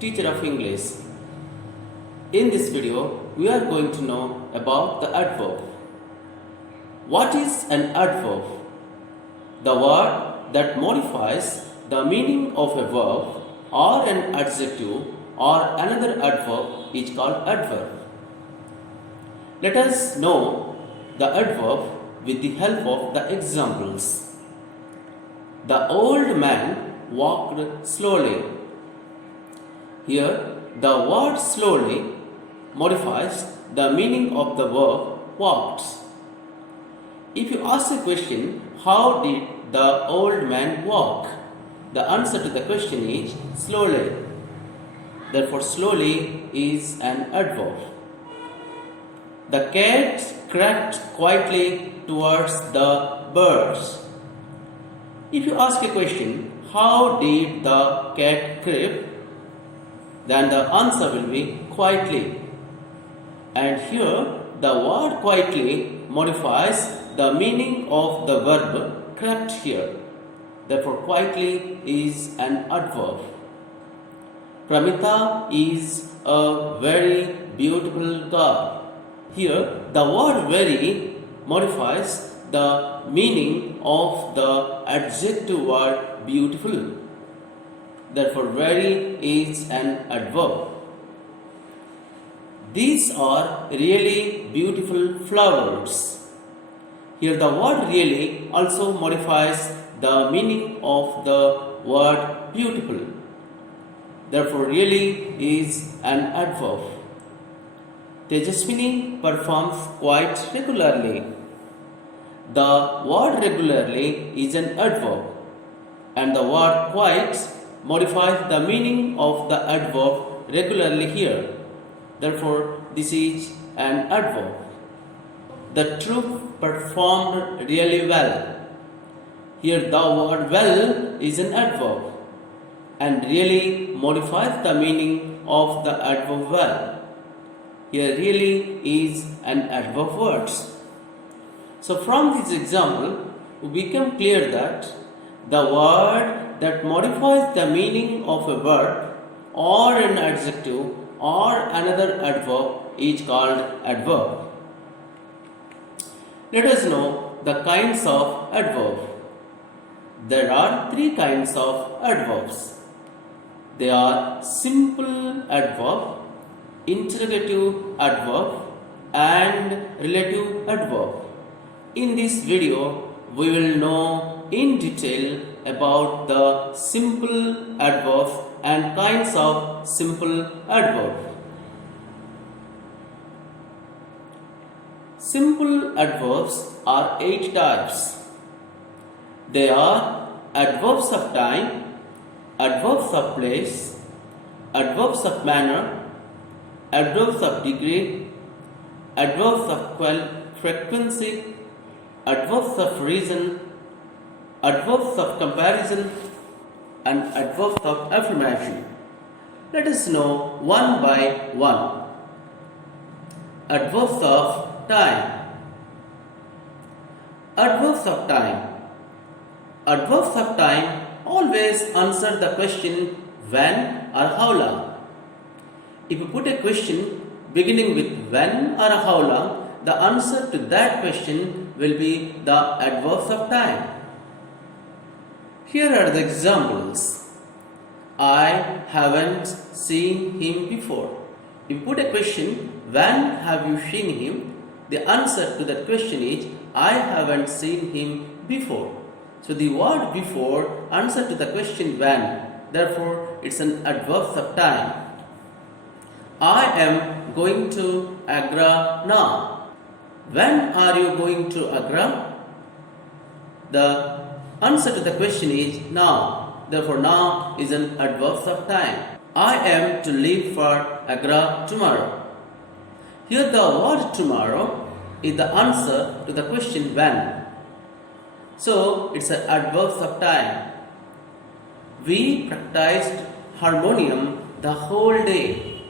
teacher of English. In this video, we are going to know about the adverb. What is an adverb? The word that modifies the meaning of a verb or an adjective or another adverb is called adverb. Let us know the adverb with the help of the examples. The old man walked slowly. Here, the word slowly modifies the meaning of the verb walked. If you ask a question, how did the old man walk? The answer to the question is slowly. Therefore, slowly is an adverb. The cat crept quietly towards the birds. If you ask a question, how did the cat creep? Then the answer will be quietly. And here, the word quietly modifies the meaning of the verb crept here. Therefore, quietly is an adverb. Pramita is a very beautiful girl. Here, the word very modifies the meaning of the adjective word beautiful. Therefore, very is an adverb. These are really beautiful flowers. Here, the word really also modifies the meaning of the word beautiful. Therefore, really is an adverb. Tejaswini performs quite regularly. The word regularly is an adverb, and the word quite modifies the meaning of the adverb regularly here. Therefore, this is an adverb. The troop performed really well. Here, the word well is an adverb, and really modifies the meaning of the adverb well. Here, really is an adverb word. So, from this example, we become clear that the word that modifies the meaning of a verb or an adjective or another adverb is called adverb. Let us know the kinds of adverb. There are three kinds of adverbs. They are simple adverb, interrogative adverb, and relative adverb. In this video, we will know in detail about the simple adverbs and kinds of simple adverb. Simple adverbs are 8 types. They are adverbs of time, adverbs of place, adverbs of manner, adverbs of degree, adverbs of frequency, adverbs of reason, adverbs of comparison, and adverbs of affirmation. Let us know one by one. Adverbs of time. Adverbs of time. Adverbs of time always answer the question when or how long. If you put a question beginning with when or how long, the answer to that question will be the adverbs of time. Here are the examples. I haven't seen him before. If you put a question, when have you seen him? The answer to that question is, I haven't seen him before. So the word before answer to the question when. Therefore, it's an adverb of time. I am going to Agra now. When are you going to Agra? The answer to the question is now. Therefore, now is an adverb of time. I am to leave for Agra tomorrow. Here the word tomorrow is the answer to the question when. So, it's an adverb of time. We practiced harmonium the whole day.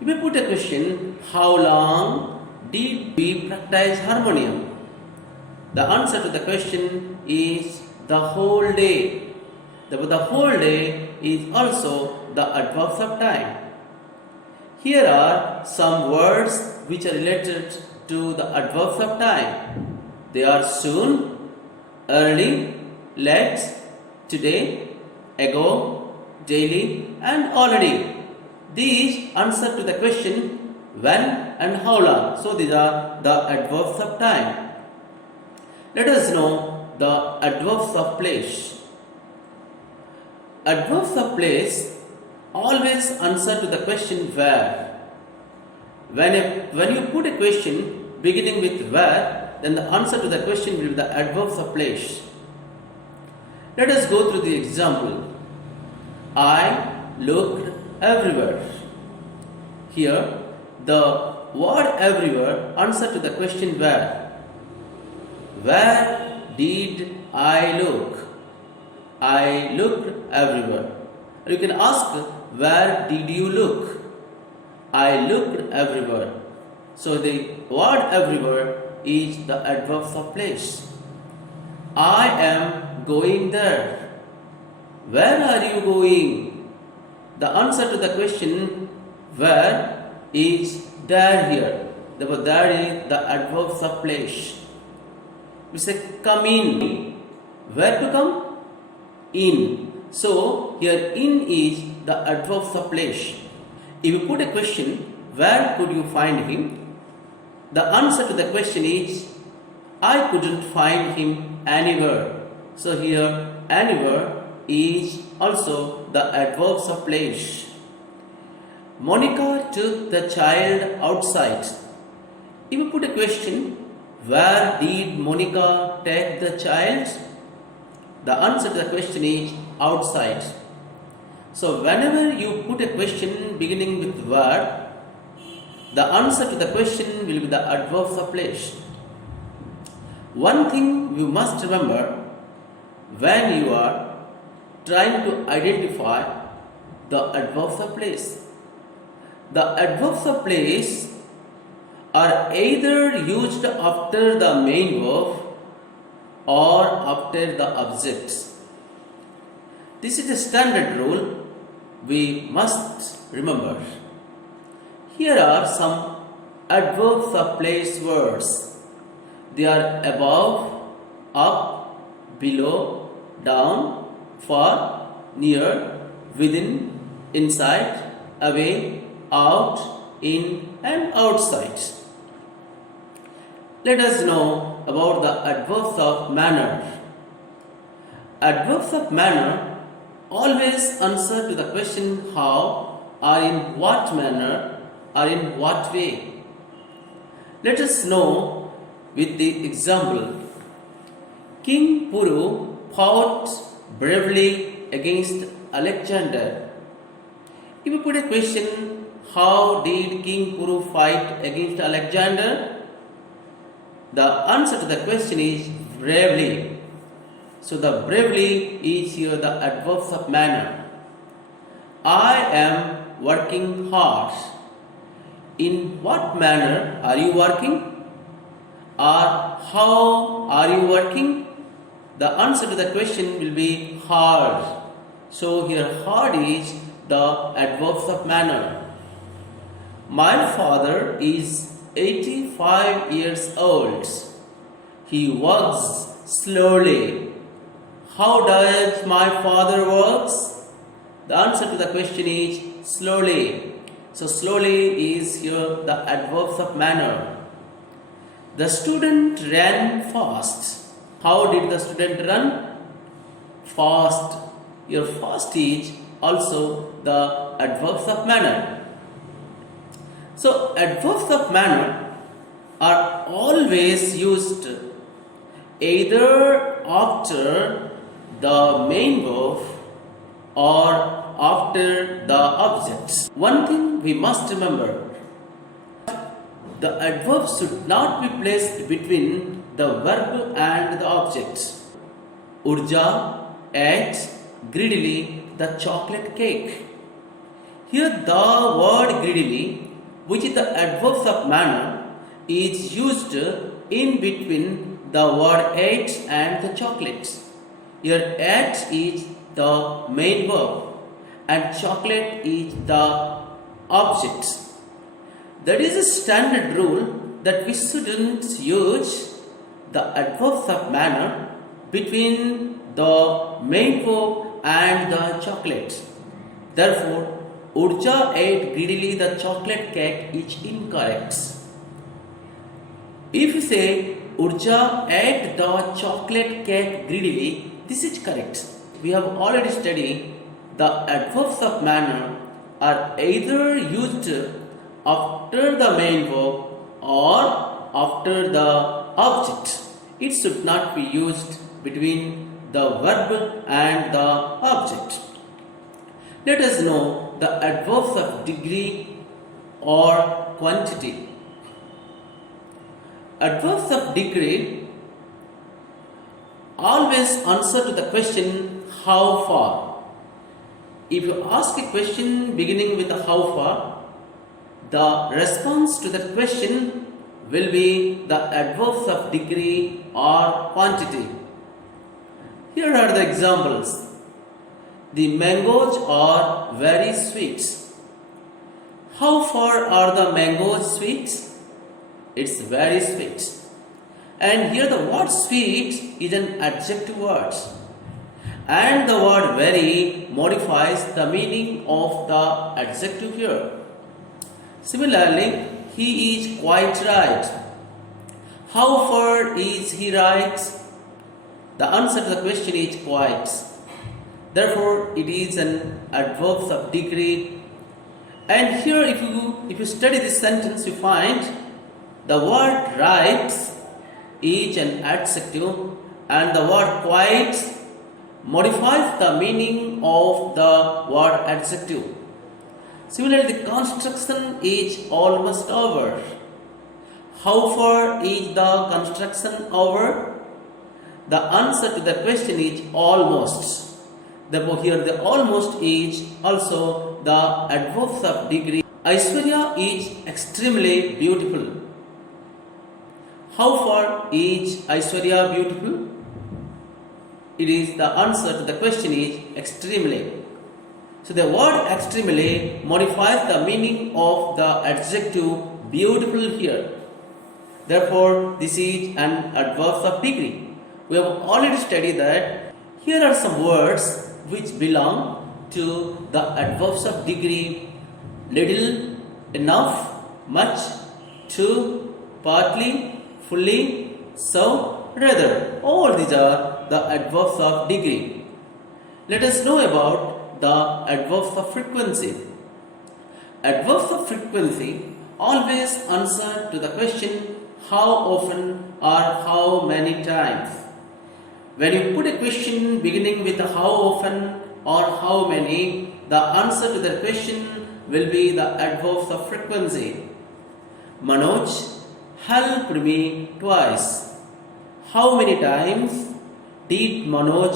If you put a question, how long did we practice harmonium? The answer to the question is the whole day. The whole day is also the adverbs of time. Here are some words which are related to the adverbs of time. They are soon, early, late, today, ago, daily and already. These answer to the question when and how long. So these are the adverbs of time. Let us know the adverbs of place. Adverbs of place always answer to the question where. When you put a question beginning with where, then the answer to the question will be the adverbs of place. Let us go through the example. I looked everywhere. Here, the word everywhere answer to the question where. Where did I look? I looked everywhere. You can ask, where did you look? I looked everywhere. So the word everywhere is the adverbs of place. I am going there. Where are you going? The answer to the question where is there here. Therefore, there is the adverbs of place. We say come in. Where to come? In. So here in is the adverbs of place. If you put a question, where could you find him? The answer to the question is, I couldn't find him anywhere. So here anywhere is also the adverbs of place. Monica took the child outside. If you put a question, where did Monica take the child? The answer to the question is outside. So whenever you put a question beginning with where, the answer to the question will be the adverbs of place. One thing you must remember when you are trying to identify the adverbs of place. The adverbs of place are either used after the main verb or after the objects. This is a standard rule we must remember. Here are some adverbs of place words. They are above, up, below, down, far, near, within, inside, away, out, in and outside. Let us know about the adverbs of manner. Adverbs of manner always answer to the question how or in what manner or in what way. Let us know with the example. King Puru fought bravely against Alexander. If you put a question, how did King Puru fight against Alexander? The answer to the question is bravely. So the bravely is here the adverbs of manner. I am working hard. In what manner are you working? Or how are you working? The answer to the question will be hard. So here hard is the adverbs of manner. My father is 85 years old. He works slowly. How does my father works? The answer to the question is slowly. So slowly is here the adverbs of manner. The student ran fast. How did the student run? Fast. Your fast is also the adverbs of manner. So adverbs of manner are always used either after the main verb or after the objects. One thing we must remember, the adverb should not be placed between the verb and the object. Urja ate greedily the chocolate cake. Here the word greedily, which is the adverbs of manner, is used in between the word ate and the chocolate. Here ate is the main verb and chocolate is the object. That is a standard rule that we shouldn't use the adverbs of manner between the main verb and the chocolate. Therefore, Urja ate greedily the chocolate cake is incorrect. If you say Urja ate the chocolate cake greedily, this is correct. We have already studied the adverbs of manner are either used after the main verb or after the object. It should not be used between the verb and the object. Let us know the adverbs of degree or quantity. Adverbs of degree always answer to the question how far. If you ask a question beginning with the how far, the response to that question will be the adverbs of degree or quantity. Here are the examples. The mangoes are very sweet. How far are the mangoes sweet? It's very sweet. And here the word sweet is an adjective word. And the word very modifies the meaning of the adjective here. Similarly, he is quite right. How far is he right? The answer to the question is quite. Therefore, it is an adverb of degree. And here, if you study this sentence, you find the word right is an adjective, and the word quite modifies the meaning of the word adjective. Similarly, the construction is almost over. How far is the construction over? The answer to the question is almost. Therefore, here the almost is also the adverbs of degree. Aishwarya is extremely beautiful. How far is Aishwarya beautiful? It is the answer to the question is extremely. So the word extremely modifies the meaning of the adjective beautiful here. Therefore, this is an adverb of degree. We have already studied that. Here are some words which belong to the adverbs of degree: little, enough, much, to, partly, fully, so, rather. All these are the adverbs of degree. Let us know about the adverbs of frequency. Adverbs of frequency always answer to the question how often or how many times. When you put a question beginning with how often or how many, the answer to the question will be the adverbs of frequency. Manoj helped me twice. How many times did Manoj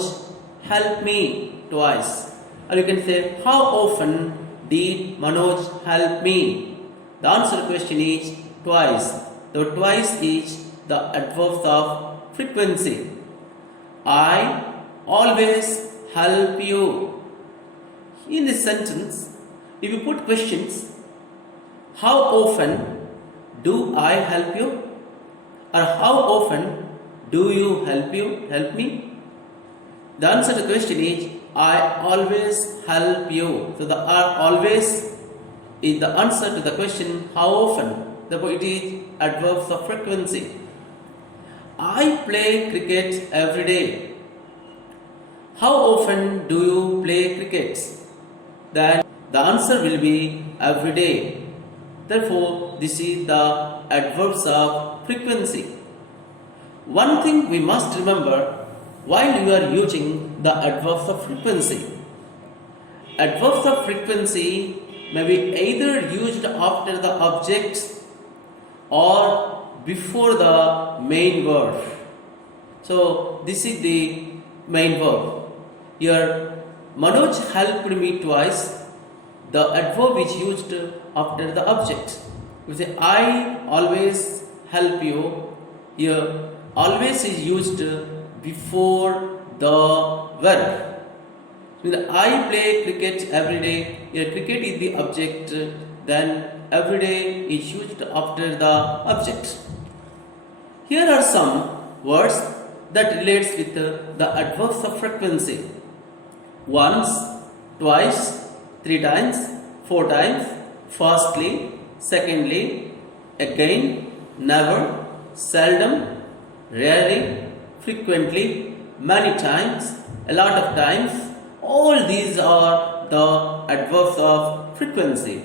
help me twice? Or you can say, how often did Manoj help me? The answer to the question is twice. The twice is the adverbs of frequency. I always help you. In this sentence, if you put questions, how often do I help you? Or how often do you help me? The answer to the question is I always help you. So the always is the answer to the question how often. Therefore, it is adverbs of frequency. I play cricket every day. How often do you play cricket? Then the answer will be every day. Therefore, this is the adverbs of frequency. One thing we must remember while you are using the adverbs of frequency. Adverbs of frequency may be either used after the object or before the main verb. So this is the main verb. Here, Manoj helped me twice. The adverb is used after the object. You say, I always help you. Here, always is used before the verb. When I play cricket every day, here cricket is the object, then every day is used after the object. Here are some words that relates with the adverbs of frequency. Once, twice, three times, four times, firstly, secondly, again, never, seldom, rarely, frequently, many times, a lot of times. All these are the adverbs of frequency.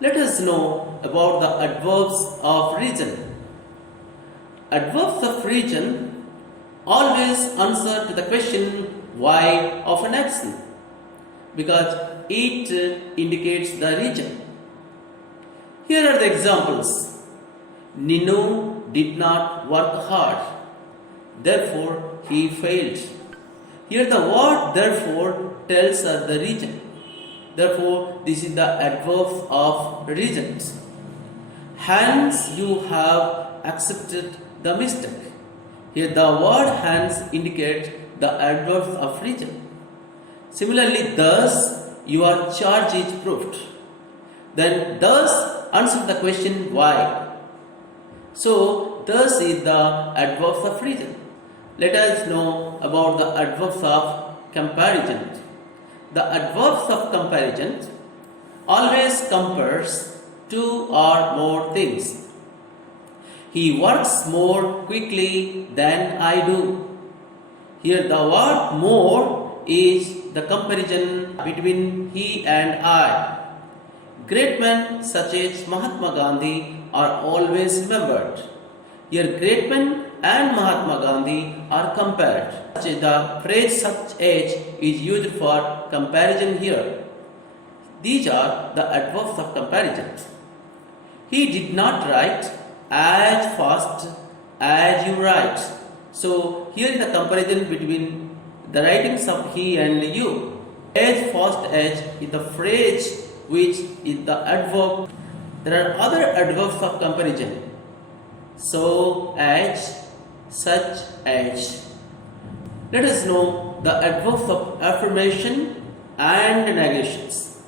Let us know about the adverbs of region. Adverbs of region always answer to the question why of an action because it indicates the region. Here are the examples. Ninu did not work hard, therefore he failed. Here the word therefore tells us the region. Therefore, this is the adverb of regions. Hence, you have accepted the mistake. Here the word hence indicates the adverbs of region. Similarly, thus your charge is proved. Then thus answer the question why. So thus is the adverbs of region. Let us know about the adverbs of comparison. The adverbs of comparison always compares two or more things. He works more quickly than I do. Here the word more is the comparison between he and I. Great men such as Mahatma Gandhi are always remembered. Here great men and Mahatma Gandhi are compared. The phrase such as is used for comparison here. These are the adverbs of comparison. He did not write as fast as you write. So here is the comparison between the writings of he and you. As fast as is the phrase which is the adverb. There are other adverbs of comparison. So as, such as. Let us know the adverbs of affirmation and negations.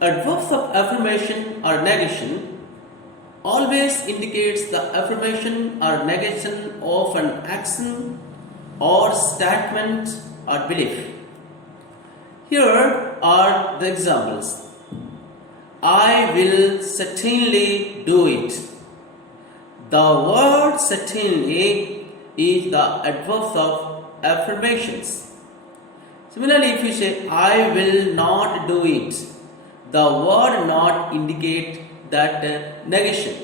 Adverbs of affirmation or negation always indicates the affirmation or negation of an action or statement or belief. Here are the examples. I will certainly do it. The word certainly is the adverbs of affirmations. Similarly, if you say I will not do it, the word not indicate that negation.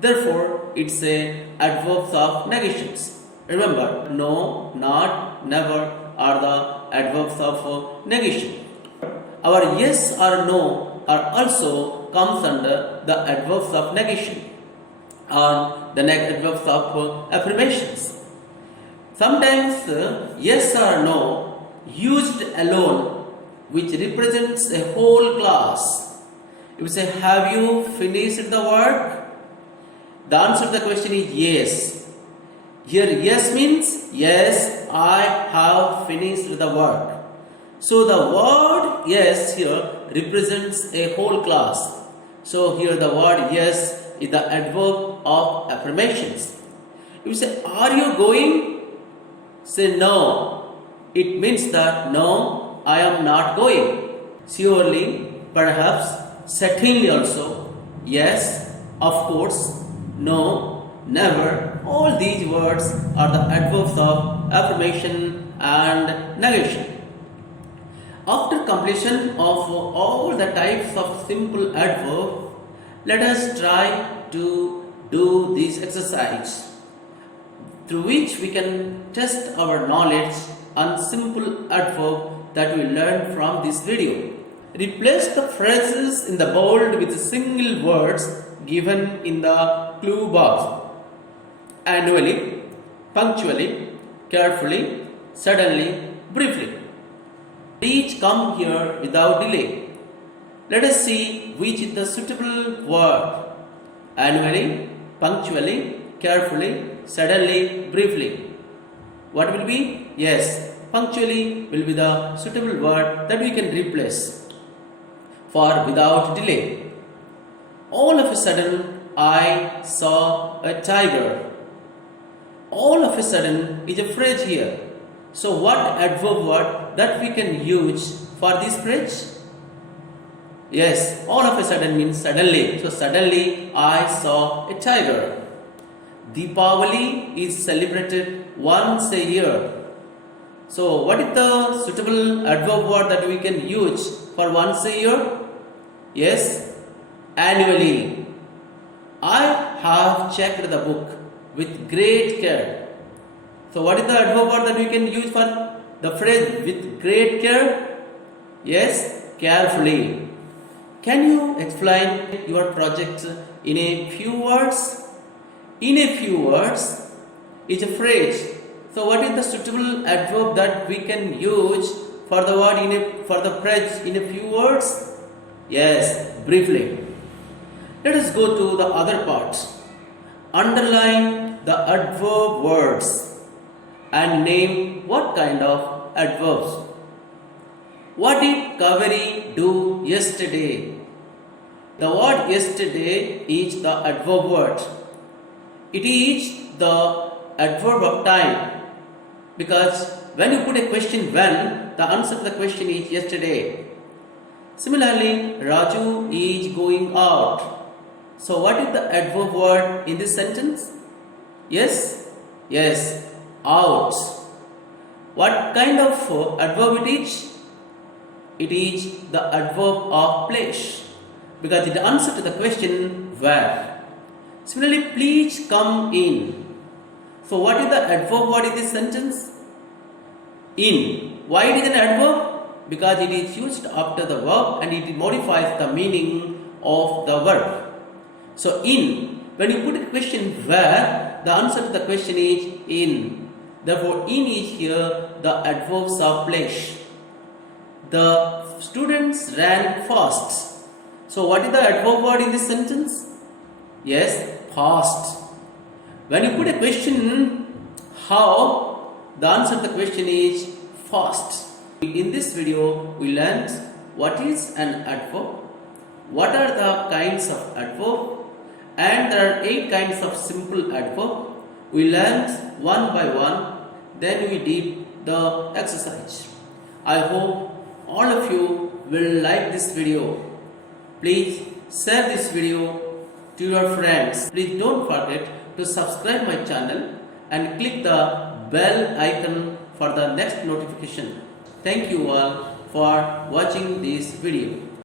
Therefore, it's a adverbs of negations. Remember, no, not, never are the adverbs of negation. Our yes or no are also comes under the adverbs of negation or the adverbs of affirmations. Sometimes yes or no used alone which represents a whole class. If you say have you finished the work? The answer to the question is yes. Here yes means yes, I have finished the work. So the word yes here represents a whole class. So here the word yes is the adverb of affirmations. If you say are you going? Say no. It means that no, I am not going. Surely, perhaps, certainly also, yes, of course, no, never. All these words are the adverbs of affirmation and negation. After completion of all the types of simple adverb, let us try to do this exercise through which we can test our knowledge on simple adverb that we learned from this video. Replace the phrases in the bold with single words given in the clue box. Annually, punctually, carefully, suddenly, briefly. Each come here without delay. Let us see which is the suitable word. Annually, punctually, carefully, suddenly, briefly. What will be? Yes, punctually will be the suitable word that we can replace. For without delay. All of a sudden, I saw a tiger. All of a sudden is a phrase here. So what adverb word that we can use for this phrase? Yes, all of a sudden means suddenly. So suddenly I saw a tiger. Deepavali is celebrated once a year. So what is the suitable adverb word that we can use for once a year? Yes, annually. I have checked the book with great care. So what is the adverb word that we can use for the phrase with great care? Yes, carefully. Can you explain your project in a few words? In a few words is a phrase. So what is the suitable adverb that we can use for the word for the phrase in a few words? Yes, briefly. Let us go to the other part. Underline the adverb words and name what kind of adverbs. What did Kaveri do yesterday? The word yesterday is the adverb word. It is the adverb of time, because when you put a question when, the answer to the question is yesterday. Similarly, Raju is going out. So what is the adverb word in this sentence? Yes, out. What kind of adverb it is? It is the adverb of place, because it answers to the question where. Similarly, please come in. So what is the adverb word in this sentence? In. Why it is an adverb? Because it is used after the verb and it modifies the meaning of the verb. So in, when you put a question where, the answer to the question is in. Therefore, in is here the adverbs of place. The students ran fast. So what is the adverb word in this sentence? Yes, fast. When you put a question how, the answer to the question is fast. In this video, we learned what is an adverb, what are the kinds of adverb, and there are 8 kinds of simple adverb. We learned one by one, then we did the exercise. I hope all of you will like this video. Please share this video to your friends. Please don't forget to subscribe my channel and click the bell icon for the next notification. Thank you all for watching this video.